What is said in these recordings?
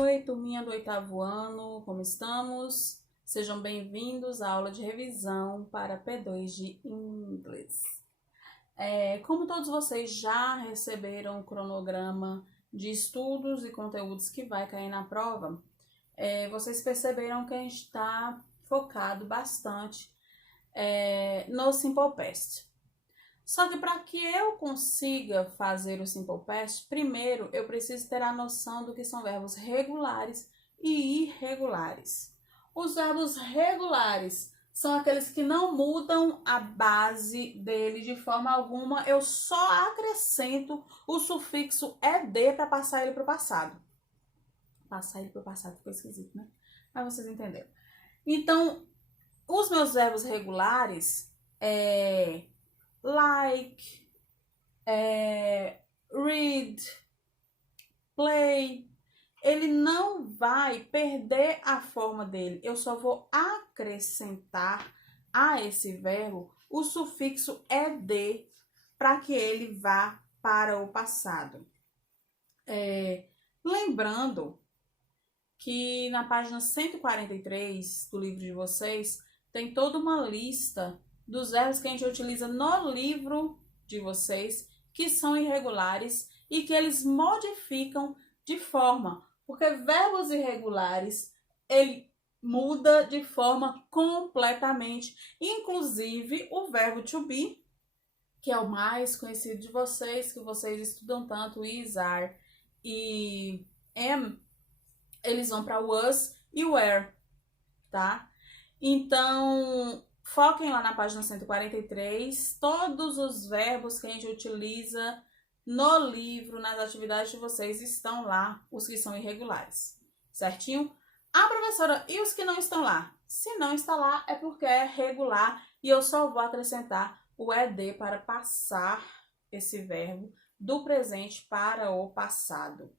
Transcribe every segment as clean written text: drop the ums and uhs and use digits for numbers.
Oi, turminha do 8º ano, como estamos? Sejam bem-vindos à aula de revisão para P2 de inglês. Como todos vocês já receberam o cronograma de estudos e conteúdos que vai cair na prova, vocês perceberam que a gente está focado bastante no Simple Past. Só que para que eu consiga fazer o Simple Past, primeiro eu preciso ter a noção do que são verbos regulares e irregulares. Os verbos regulares são aqueles que não mudam a base dele de forma alguma, eu só acrescento o sufixo ed para passar ele para o passado. Passar ele para o passado ficou esquisito, né? Mas vocês entenderam. Então, os meus verbos regulares like, read, play, ele não vai perder a forma dele. Eu só vou acrescentar a esse verbo o sufixo ed para que ele vá para o passado. Lembrando que na página 143 do livro de vocês tem toda uma lista dos verbos que a gente utiliza no livro de vocês, que são irregulares e que eles modificam de forma, porque verbos irregulares, ele muda de forma completamente, inclusive o verbo to be, que é o mais conhecido de vocês, que vocês estudam tanto, is, are e am, eles vão para was e were, tá? Então, foquem lá na página 143, todos os verbos que a gente utiliza no livro, nas atividades de vocês, estão lá, os que são irregulares, certinho? A professora, e os que não estão lá? Se não está lá, é porque é regular e eu só vou acrescentar o ed para passar esse verbo do presente para o passado.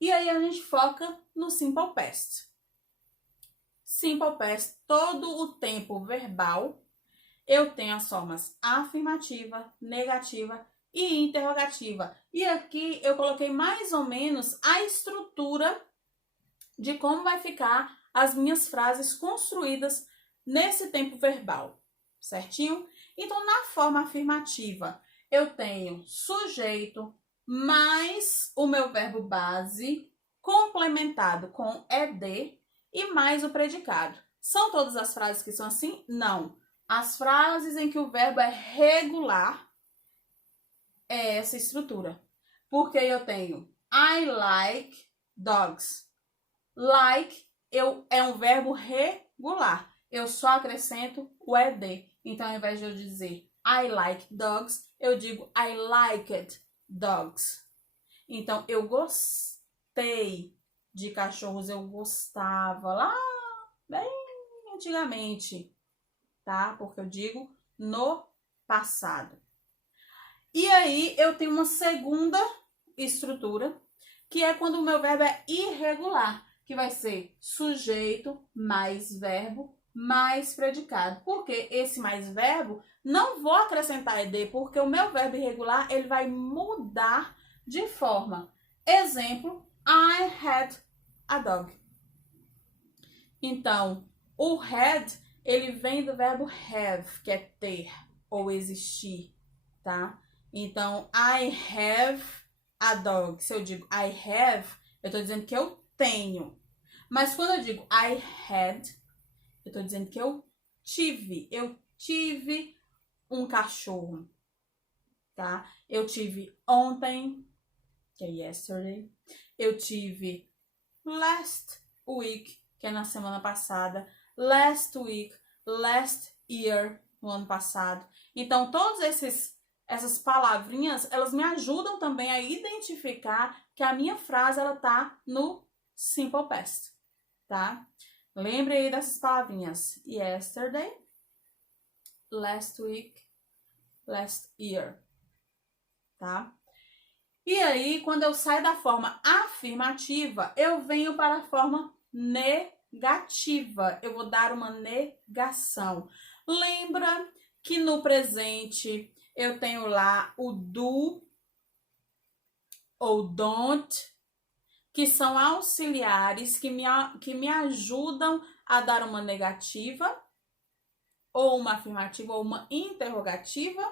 E aí a gente foca no Simple Past. Simple Past, todo o tempo verbal, eu tenho as formas afirmativa, negativa e interrogativa. E aqui eu coloquei mais ou menos a estrutura de como vai ficar as minhas frases construídas nesse tempo verbal, certinho? Então, na forma afirmativa, eu tenho sujeito mais o meu verbo base complementado com ed e mais o predicado. São todas as frases que são assim? Não. As frases em que o verbo é regular é essa estrutura. Porque eu tenho I like dogs. Like é um verbo regular. Eu só acrescento o ed. Então, ao invés de eu dizer I like dogs, eu digo I liked dogs. Então, eu gostei de cachorros, eu gostava lá bem antigamente, tá? Porque eu digo no passado. E aí, eu tenho uma segunda estrutura, que é quando o meu verbo é irregular, que vai ser sujeito mais verbo mais predicado. Porque esse mais verbo, não vou acrescentar ed, porque o meu verbo irregular, ele vai mudar de forma. Exemplo, I had a dog. Então, o had, ele vem do verbo have, que é ter ou existir, tá? Então, I have a dog. Se eu digo I have, eu tô dizendo que eu tenho. Mas quando eu digo I had, eu tô dizendo que eu tive. Eu tive um cachorro, tá? Eu tive ontem, que é yesterday. Eu tive last week, que é na semana passada. Last week, last year, no ano passado. Então, todas essas palavrinhas, elas me ajudam também a identificar que a minha frase, ela tá no Simple Past, tá? Lembre aí dessas palavrinhas. Yesterday, last week, last year, tá? E aí, quando eu saio da forma afirmativa, eu venho para a forma negativa. Eu vou dar uma negação. Lembra que no presente eu tenho lá o do ou don't, que são auxiliares que me ajudam a dar uma negativa, ou uma afirmativa, ou uma interrogativa.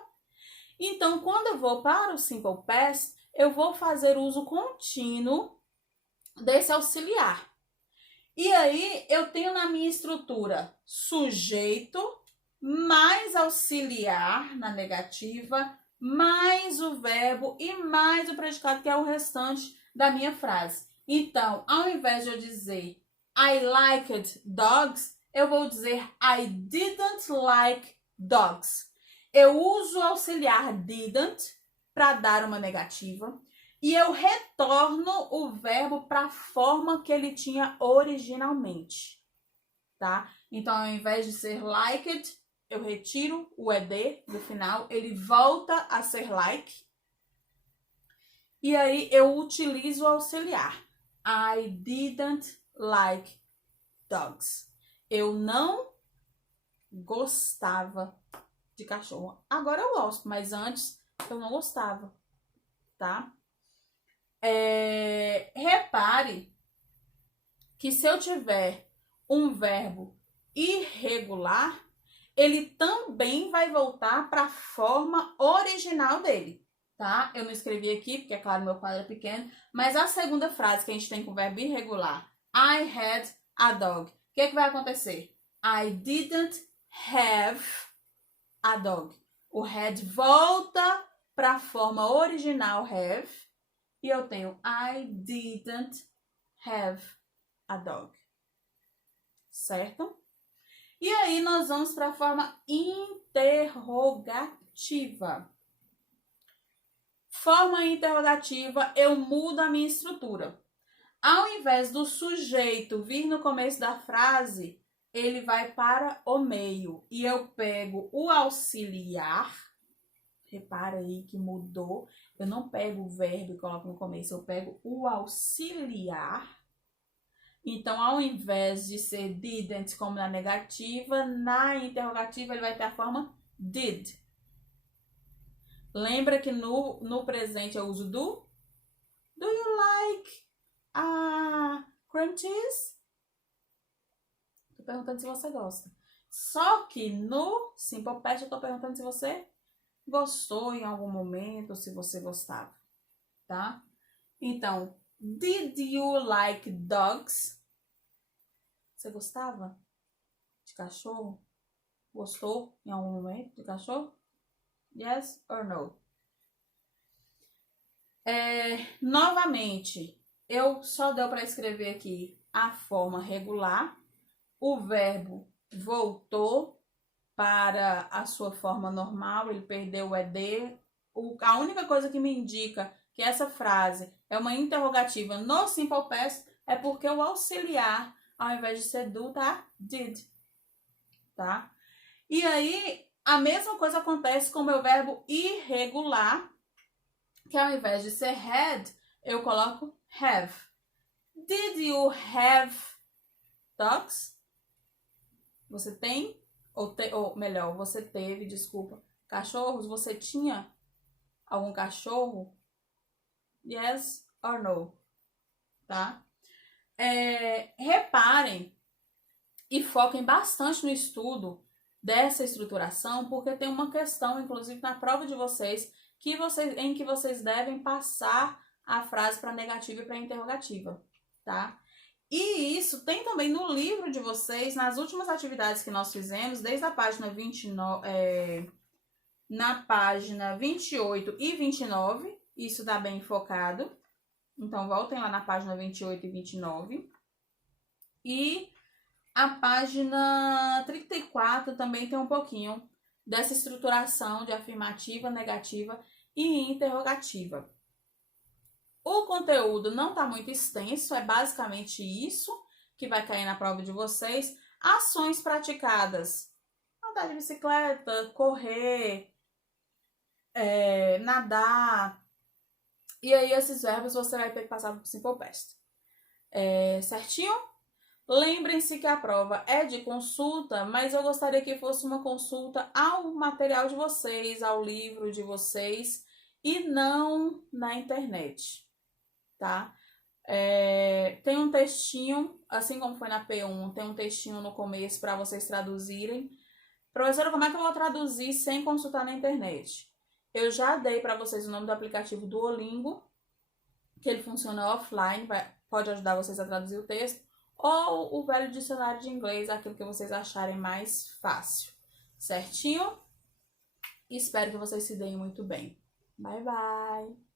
Então, quando eu vou para o Simple Past, eu vou fazer uso contínuo desse auxiliar. E aí, eu tenho na minha estrutura sujeito, mais auxiliar na negativa, mais o verbo e mais o predicado, que é o restante da minha frase. Então, ao invés de eu dizer I liked dogs, eu vou dizer I didn't like dogs. Eu uso o auxiliar didn't para dar uma negativa e eu retorno o verbo para a forma que ele tinha originalmente, tá? Então, ao invés de ser liked, eu retiro o ed do final, ele volta a ser like. E aí eu utilizo o auxiliar. I didn't like dogs. Eu não gostava de cachorro. Agora eu gosto, mas antes eu não gostava, tá? Repare que se eu tiver um verbo irregular, ele também vai voltar para a forma original dele, tá? Eu não escrevi aqui, porque, é claro, meu quadro é pequeno, mas a segunda frase que a gente tem com o verbo irregular, I had a dog. O que vai acontecer? I didn't have a dog. O had volta para a forma original have, e eu tenho I didn't have a dog. Certo? E aí nós vamos para a forma interrogativa. Forma interrogativa, eu mudo a minha estrutura. Ao invés do sujeito vir no começo da frase, ele vai para o meio. E eu pego o auxiliar. Repara aí que mudou. Eu não pego o verbo e coloco no começo, eu pego o auxiliar. Então, ao invés de ser didn't como na negativa, na interrogativa ele vai ter a forma did. Lembra que no presente eu uso do? Do you like cream cheese? Tô perguntando se você gosta. Só que no Simple Past eu tô perguntando se você gostou em algum momento, se você gostava, tá? Então, did you like dogs? Você gostava de cachorro? Gostou em algum momento de cachorro? Yes or no? Novamente, eu só deu para escrever aqui a forma regular. O verbo voltou para a sua forma normal, ele perdeu o ed. A única coisa que me indica que essa frase é uma interrogativa no Simple Past é porque o auxiliar, ao invés de ser do, tá? Did. Tá? E aí, a mesma coisa acontece com o meu verbo irregular, que ao invés de ser had, eu coloco have. Did you have dogs? Você tem? Ou melhor, você teve, desculpa, cachorros? Você tinha algum cachorro? Yes or no? Tá? Reparem e foquem bastante no estudo dessa estruturação, porque tem uma questão, inclusive na prova de vocês, em que vocês devem passar a frase para negativa e para interrogativa, tá? E isso tem também no livro de vocês, nas últimas atividades que nós fizemos, desde a página 29, na página 28 e 29, isso dá bem focado. Então, voltem lá na página 28 e 29. E a página 34 também tem um pouquinho dessa estruturação de afirmativa, negativa e interrogativa. O conteúdo não está muito extenso, é basicamente isso que vai cair na prova de vocês. Ações praticadas: andar de bicicleta, correr, nadar. E aí esses verbos você vai ter que passar para o Simple Past. Certinho? Lembrem-se que a prova é de consulta, mas eu gostaria que fosse uma consulta ao material de vocês, ao livro de vocês, e não na internet. tá? Tem um textinho, assim como foi na P1, tem um textinho no começo para vocês traduzirem. Professora, como é que eu vou traduzir sem consultar na internet? Eu já dei para vocês o nome do aplicativo Duolingo, que ele funciona offline, pode ajudar vocês a traduzir o texto, ou o velho dicionário de inglês, aquilo que vocês acharem mais fácil. Certinho? Espero que vocês se deem muito bem. Bye, bye!